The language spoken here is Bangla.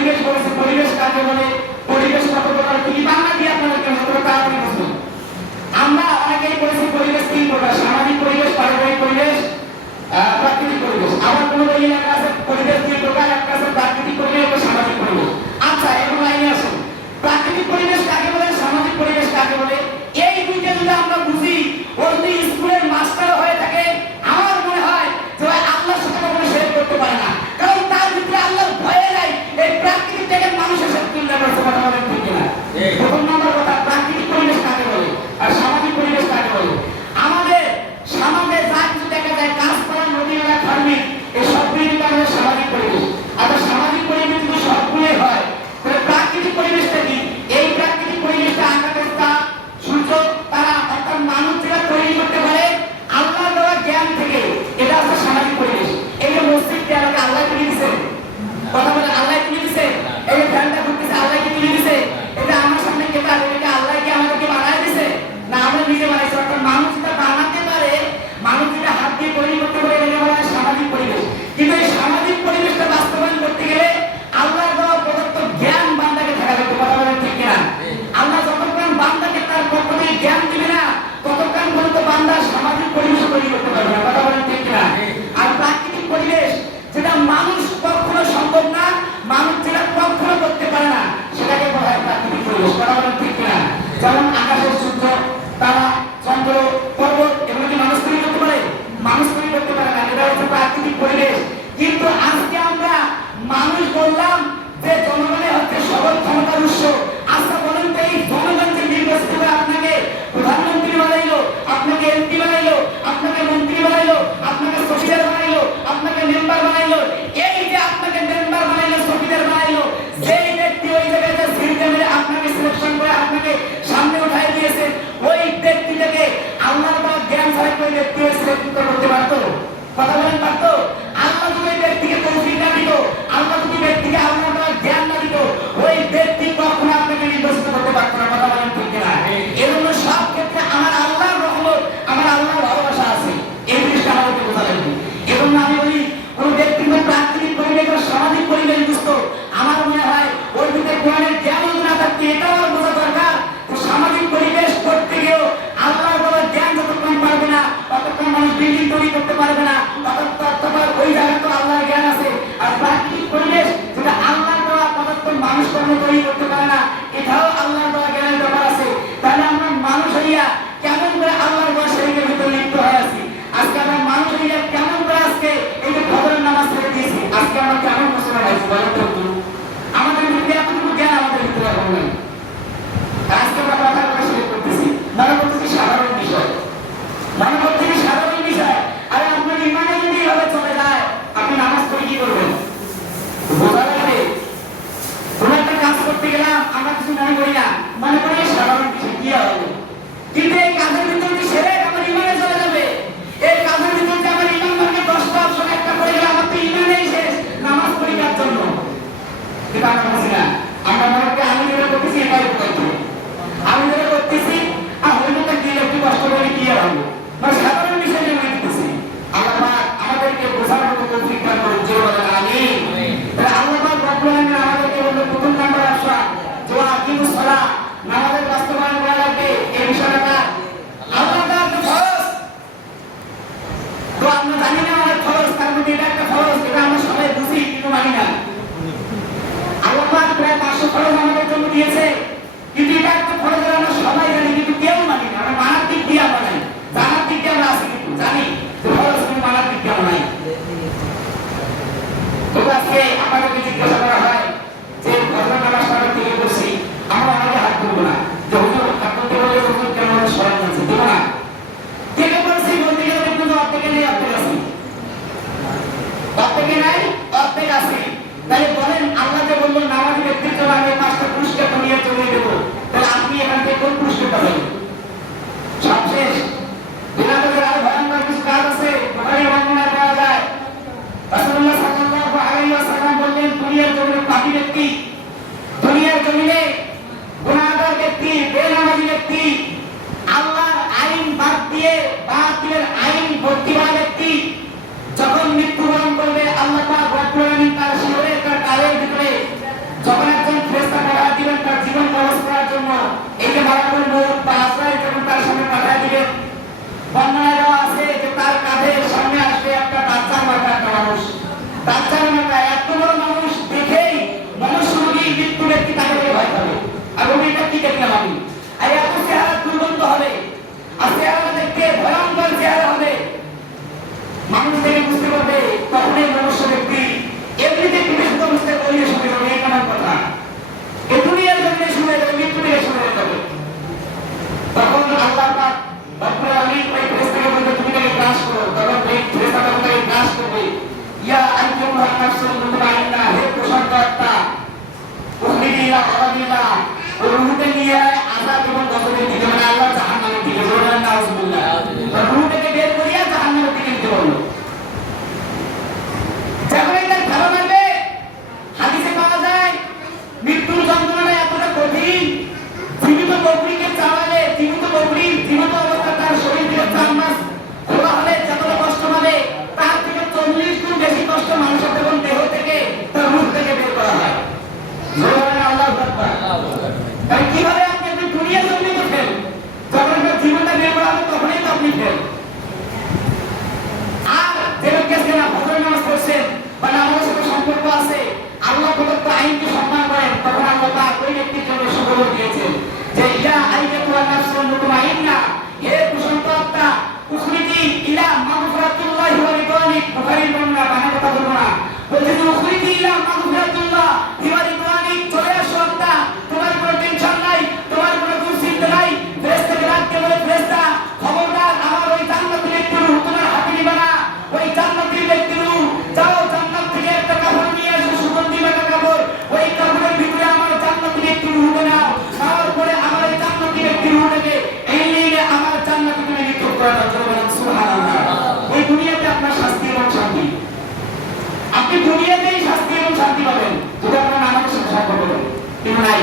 পরিবেশ বলেছে, পরিবেশ কাকে বলে, পরিবেশ কত প্রকার, কি বাংলা দিয়ে আপনাদেরকে যত তাড়াতাড়ি বুঝবেন। আমরা অনেকেই বলেছি পরিবেশ তিন প্রকার: সামাজিক পরিবেশ, পারিবারিক পরিবেশ, প্রাকৃতিক পরিবেশ। আবার কোনো বই লেখা আছে পরিবেশ তিন প্রকার, একটা আছে প্রাকৃতিক পরিবেশ ও সামাজিক পরিবেশ। আচ্ছা, এখন লাইনে আসুন, প্রাকৃতিক পরিবেশ কাকে বলে, সামাজিক পরিবেশ কাকে বলে? এই দুইটা যদি আমরা বুঝি, ওই দুই স্কুলের মাস্টার হয়ে থাকে, আমার মনে হয় যে আল্লাহর সাথে কখনো শেয়ার করতে পারে না, কারণ তার ভিতরে আল্লাহর ভয়ে নাই। এই প্রাকৃতিক থেকে মানুষের সাথে তুলনা করতে কথা বলেন ঠিক কিনা? প্রথম নম্বর কথা, প্রাকৃতিক পরিবেশ কাকে বলে আর সামাজিক পরিবেশ কাকে বলে? আমাদের সমাজে যা কিছু দেখা যায়, গাছপালা, নদী, নালা, খাল-বিল, এই সবগুলি কিন্তু আমাদের সামাজিক পরিবেশ। আর সামাজিক পরিবেশ যদি সবগুলোই হয়, তাহলে প্রাকৃতিক পরিবেশটা কি? এই প্রাকৃতিক পরিবেশটা আকাশের তাপ, সূর্য, তারা, অর্থাৎ মানুষ যেটা তৈরি করতে পারে আল্লাহর দেওয়া জ্ঞান থেকে, এটা হচ্ছে সামাজিক পরিবেশ। এই যে মসজিদ দেওয়াকে আল্লাহ তুলে দিছে, কথা বলে আল্লাহ তুলে দিছে। এই যে ফ্যানটা ঘুরতেছে আল্লাহ কি তুলে দিছে? এটা আমার সামনে কেটে এটা আল্লাহ কি আমাদেরকে বানায় দিছে? না, আমরা নিজে বানাইছি। অর্থাৎ মানুষ যেটা বানাতে পারে, মানুষ যেটা হাত দিয়ে তৈরি করতে পারে, এটা বলা হয় সামাজিক পরিবেশ। কিন্তু এই সামাজিক পরিবেশটা বাস্তবায়ন করতে গেলে আল্লাহর দেওয়া প্রদত্ত জ্ঞান বান্দাকে থাকা লাগবে, কথা বলেন ঠিক কিনা? আল্লাহ যতক্ষণ বান্দাকে তার পক্ষ থেকে জ্ঞান দিবে না, ততক্ষণ পর্যন্ত বান্দা সামাজিক পরিবেশ তৈরি করতে পারবে না, কথা বলেন ঠিক কিনা? আর প্রাকৃতিক পরিবেশ যেটা মানুষ কখনো সম্ভব না, মানুষ যেটা কখনো করতে পারে না, সেটাকে বলা হয় প্রাকৃতিক পরিবেশ, কথা বলেন ঠিক কিনা? যেমন আকাশের সূর্য, তারা, চন্দ্র, পর্বত, এগুলো কি মানুষ তৈরি করতে পারে? মানুষ তৈরি করতে পারে না, এটা হচ্ছে প্রাকৃতিক পরিবেশ। কিন্তু আজকে আমরা মানুষ বললাম যে জনগণের হচ্ছে সবল ক্ষমতার উৎস। আচ্ছা বলেন তো, এই জনগণকে নির্বাচিত করে আপনাকে প্রধানমন্ত্রী বানাইলো, আপনাকে এমপি বানাইলো, আপনাকে মন্ত্রী বানাইলো, আপনাকে চৌকিদার বানাইলো, আপনাকে মেম্বার বানাইলো, এই যে আপনাকে মেম্বার বানাইলো, চৌকিদার বানাইলো, যেই ব্যক্তি ওই জায়গায় সিলটা মেরে আপনাকে সিলেকশন করে আপনাকে সামনে উঠাই দিয়েছে, ওই ব্যক্তিটাকে আল্লাহর দেওয়া জ্ঞান ছাড়া ওই ব্যক্তি সিলেক্ট করতে পারতো? কথা বলেন পারতো? আল্লাহ যদি ব্যক্তিকে তৌফিক না দিত, আল্লাহ যদি ব্যক্তিকে আল্লাহর দেওয়া জ্ঞান না দিত, ওই ব্যক্তি কখনো আপনাকে নির্বাচিত করতে পারতো না, কথা বলেন ঠিক কিনা? এজন্য সব ক্ষেত্রে আমার আল্লাহর রহমত, আমার আল্লাহর ভালোবাসা আছে, এই জিনিসটা আমাদেরকে বোঝা লাগবে। এজন্য আমি বলি, কোন ব্যক্তি প্রাকৃতিক পরিবেশ বা সামাজিক পরিবেশ বুঝতো, আমার মনে হয় ওই দিকে কোরআনের জ্ঞান না থাকতে এটাও আমার বোঝা দরকার। সামাজিক পরিবেশ করতে গিয়েও আল্লাহর দেওয়া জ্ঞান যতক্ষণ পারবে না, ততক্ষণ মানুষ বিল্ডিং তৈরি করতে পারবে না, ততক্ষণ ওই জায়গায় তো আল্লাহর জ্ঞান আছে। আর প্রাকৃতিক পরিবেশ যেটা আল্লাহর দেওয়া, ততক্ষণ মানুষ কর্ম তৈরি করতে পারে না, এটাও আল্লাহর দেওয়া জ্ঞানের ব্যাপার আছে। তাহলে আমরা মানুষ হইয়া কেমন করে আল্লাহর দেওয়া শরীরের ভিতরে লিপ্ত হয়ে আছি? আজকে আমরা মানুষ হইয়া কেমন করে আজকে এই যে ফজরের নামাজ ছেড়ে দিয়েছি, আজকে আমরা কেমন মুসলমান হয়েছি বলেন তো? আমাদের ভিতরে এতটুকু জ্ঞান আমাদের ভিতরে এখন নাই। আজকে আমরা কথা বলা শুরু করতেছি, মনে করতেছি সাধারণ বিষয়, মনে করতেছি সাধারণ বিষয়। আরে আপনার ইমানে যদি এভাবে চলে যায়, আপনি নামাজ পড়ে কি করবেন? বোঝা লাগবে। কোন একটা কাজ করতে গেলাম, আমরা কিছু মনে করি না, মনে করি সাধারণ বিষয়, কি হবে? কিন্তু এই কাজের ভিতরে যে সেরে আমার ইমানে চলে যাবে, এই কাজের ভিতরে আমার ইমান ভাঙে 10টা অপশন একটা পড়ে গেলে আমার তো ইমানেই শেষ, নামাজ পড়ি কার জন্য? কিন্তু আমরা বুঝি না, আমরা মনে করি আমি যেটা করতেছি এটাই করতে, আমি যেটা করতেছি আর হইতে গিয়ে একটু কষ্ট করে কি আর হবে, মানে সাধারণ বিষয় নিয়ে দিতেছি। আল্লাহ আমাদেরকে বোঝার মতো তৌফিক দান করুন, জোরে বলেন আমিন। তাহলে আল্লাহ রব্বুল আলামিন আমাদেরকে বলল প্রথম নাম্বার আসা দোয়া আকিমুস সালাহ, নামাজের বাস্তবায়ন করা লাগবে। এই বিষয়টা আল্লাহ তাআলা ফরজ, তো আমরা জানি না আমাদের ফরজ, তার মধ্যে এটা একটা ফরজ, এটা আমরা সবাই বুঝি কিন্তু মানি না। আল্লাহ পাক প্রায় 500 ফরজ আমাদের জন্য দিয়েছে, কিন্তু এটা একটা ফরজ আমরা সবাই জানি কিন্তু কেউ মানি না। আমরা মানার দিক দিয়ে আমরা নাই, জানার দিক দিয়ে আমরা আছি, কিন্তু জানি যে ফরজ কিন্তু মানার দিক দিয়ে আমরা নাই। তখনই মনুষ্য ব্যক্তি এমনিতে বিবেচিত অবস্থায় করিয়ে শুনে যাবে, এই কেমন কথা? এ দুনিয়ার জন্য শুনে যাবে, মৃত্যু থেকে শুনে যাবে। তখন আল্লাহ পাক রব্বুল আলামিন ওই ফেরেশতাকে বলবে তুমি তাকে গ্রাস করো। তখন ওই ফেরেশতাটা তাকে গ্রাস করবে। ইয়া আইয়ুহান নাফসুল মুতমাইন্নাহ, হে প্রশান্ত আত্মা, উখরিজি ইলা আযাবিল্লাহ, রূহকে নিয়ে আযাব এবং গজবের দিকে, মানে আল্লাহ জাহান্নামের দিকে, বলেন নাউজুবিল্লাহ। রূহটাকে বের করিয়া জাহান্নামের দিকে নিতে বলল। যখন এটা ভালো লাগবে, হাদিসে পাওয়া যায় মৃত্যুর যন্ত্রণা এতটা কঠিন, জীবিত বকরিকে চালালে, জীবিত বকরি জীবিত অবস্থা তার শরীর থেকে 4 মাস খোলা হলে যতটা কষ্ট পাবে, তার থেকে 40 গুণ বেশি কষ্ট মানুষের যখন দেহ থেকে তার রূহ থেকে বের করা হয়। আল্লাহু আকবার। তাই কিভাবে আপনি দুনিয়া জমিনে তো ফেল, যখন আপনার জীবনটা বের করা হবে তখনই তো আপনি ফেল। আর যে ব্যক্তি না ফজর নামাজ পড়ছেন বা নামাজের সাথে সম্পর্ক আছে, আল্লাহ প্রদত্ত আইনকে সম্মান করেন, তখন আল্লাহ পাক ওই ব্যক্তির জন্য সুখবর দিয়েছেন যে ইয়া আইয়াতুহান নাফসুল মুতমাইন্নাহ, হে প্রশান্ত আত্মা, উখরিজি ইলা মাগফিরাতিল্লাহি ওয়া রিদওয়ানিহি। বুখারীর বর্ণনা, বানানো কথা বলবো না, বলছে যে উখরিজি ইলা মাগফিরাতিল্লাহি ওয়া রিদওয়ানিহি, চলে আসো আত্মা, তোমার কোনো টেনশন নাই, তোমার কোনো দুশ্চিন্তা নাই। ফেরেশতাকে ডাকতে বলে, ফেরেশতা খবরদার, আমার ওই জান্নাতের একটু রূহ তোমার হাতে নিবে না, ওই জান্নাতের ব্যক্তির রূহ যাও জান্নাত থেকে একটা কাপড় নিয়ে এসো, সুগন্ধি মাখা কাপড়, ওই কাপড়ের ভিতরে আমার জান্নাতের একটু রূহ নাও, নাওয়ার পরে আমার এই জান্নাতের একটু রূহটাকে এই নিয়ে আমার জান্নাতে তুমি নিক্ষেপ করে দাও। বলেন সুবহানাল্লাহ। এই দুনিয়াতে আপনার শাস্তি এবং শান্তি, আপনি দুনিয়াতেই শাস্তি এবং শান্তি পাবেন যদি আপনার নামাজের সাথে সম্পর্ক করেন, কিন্তু নাই।